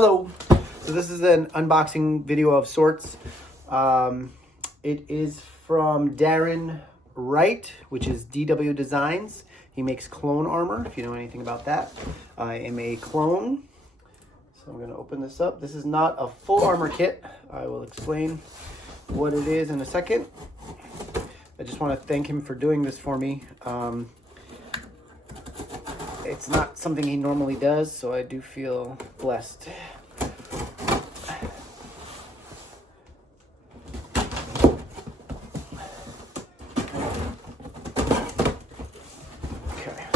Hello. So this is an unboxing video of sorts. It is from Darren Wright, which is DW Designs. He makes clone armor, if you know anything about that. I am a clone. So I'm going to open this up. This is not a full armor kit. I will explain what it is in a second. I just want to thank him for doing this for me. It's not something he normally does, so I do feel blessed. Okay.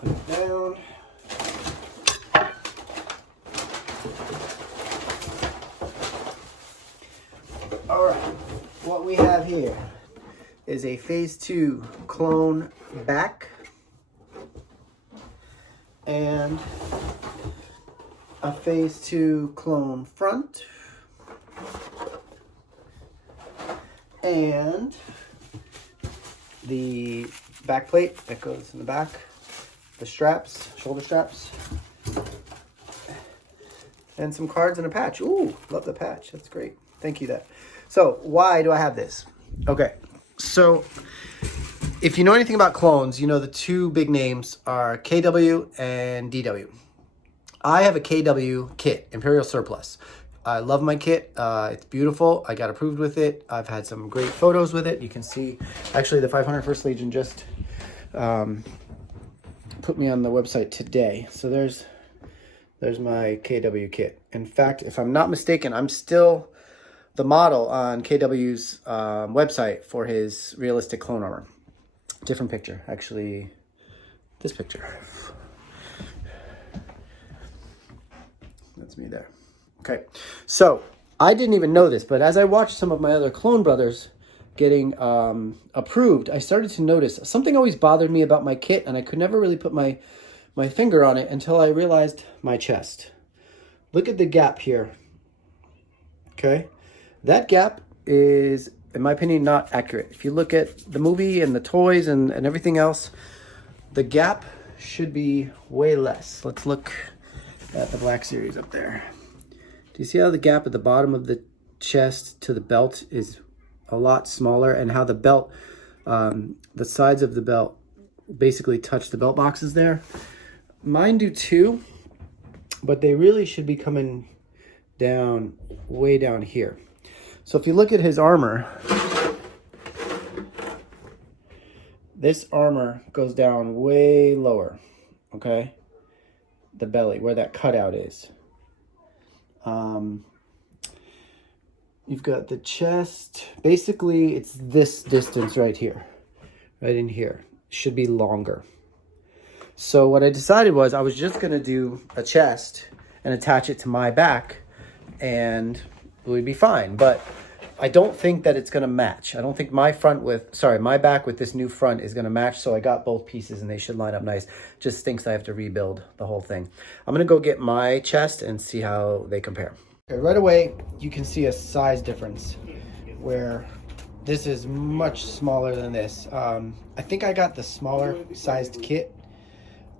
Put it down. All right, what we have here is a phase 2 clone back and a phase 2 clone front and the back plate that goes in the back, the straps, shoulder straps, and some cards and a patch. Ooh, love the patch. That's great. Thank you. So why do I have this? Okay. So if you know anything about clones, you know the two big names are KW and DW. I have a KW kit, Imperial Surplus. I love my kit. It's beautiful. I got approved with it. I've had some great photos with it. You can see, actually, the 501st Legion just put me on the website today. So there's my KW kit. In fact, if I'm not mistaken, I'm still the model on KW's website for his realistic clone armor. Different picture, actually, this picture. That's me there. Okay, so I didn't even know this, but as I watched some of my other clone brothers getting approved, I started to notice something always bothered me about my kit, and I could never really put my finger on it until I realized my chest. Look at the gap here. Okay. That gap is, in my opinion, not accurate. If you look at the movie and the toys and everything else, the gap should be way less. Let's look at the Black Series up there. Do you see how the gap at the bottom of the chest to the belt is a lot smaller, and how the belt, the sides of the belt basically touch the belt boxes there? Mine do too, but they really should be coming down, way down here. So if you look at his armor, this armor goes down way lower, okay? The belly, where that cutout is. You've got the chest. Basically, it's this distance right here, right in here. Should be longer. So what I decided was I was just going to do a chest and attach it to my back, and it would be fine. But I don't think that it's going to match. I don't think my back with this new front is going to match. So I got both pieces and they should line up nice. Just stinks I have to rebuild the whole thing. I'm going to go get my chest and see how they compare. Okay, right away, you can see a size difference where this is much smaller than this. I think I got the smaller sized kit.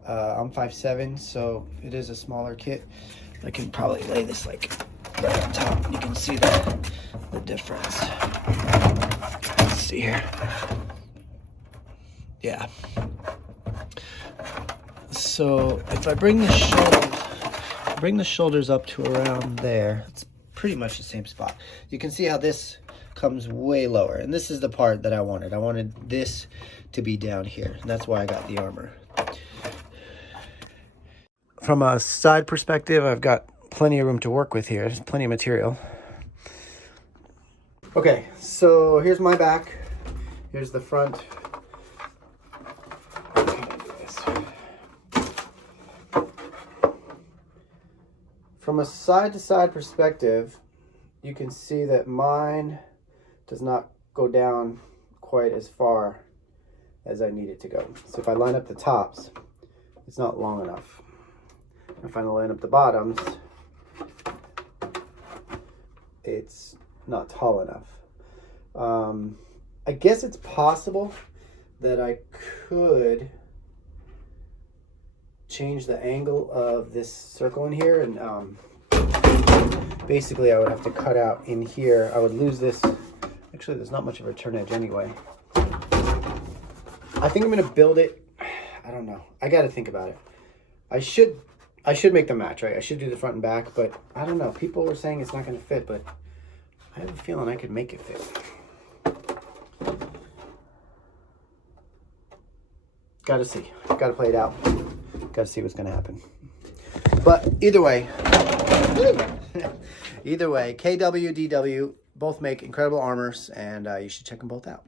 I'm 5'7", so it is a smaller kit. I can probably lay this like right on top. You can see the difference. Let's see here. Yeah. So if I bring the shoulders up to around there, it's pretty much the same spot. You can see how this comes way lower, and this is the part that I wanted. I wanted this to be down here, and that's why I got the armor. From a side perspective, I've got plenty of room to work with here. There's plenty of material. Okay, so here's my back. Here's the front. From a side-to-side perspective, you can see that mine does not go down quite as far as I need it to go. So if I line up the tops, it's not long enough. If I line up the bottoms, it's not tall enough. I guess it's possible that I could change the angle of this circle in here, and basically I would have to cut out in here. I would lose this. Actually, there's not much of a turn edge anyway. I think I'm gonna build it. I don't know. I got to think about it. I should make them match, right? I should do the front and back, but I don't know. People were saying it's not going to fit, but I have a feeling I could make it fit. Got to see. Got to play it out. Got to see what's going to happen. But either way, KW, DW, both make incredible armors, and you should check them both out.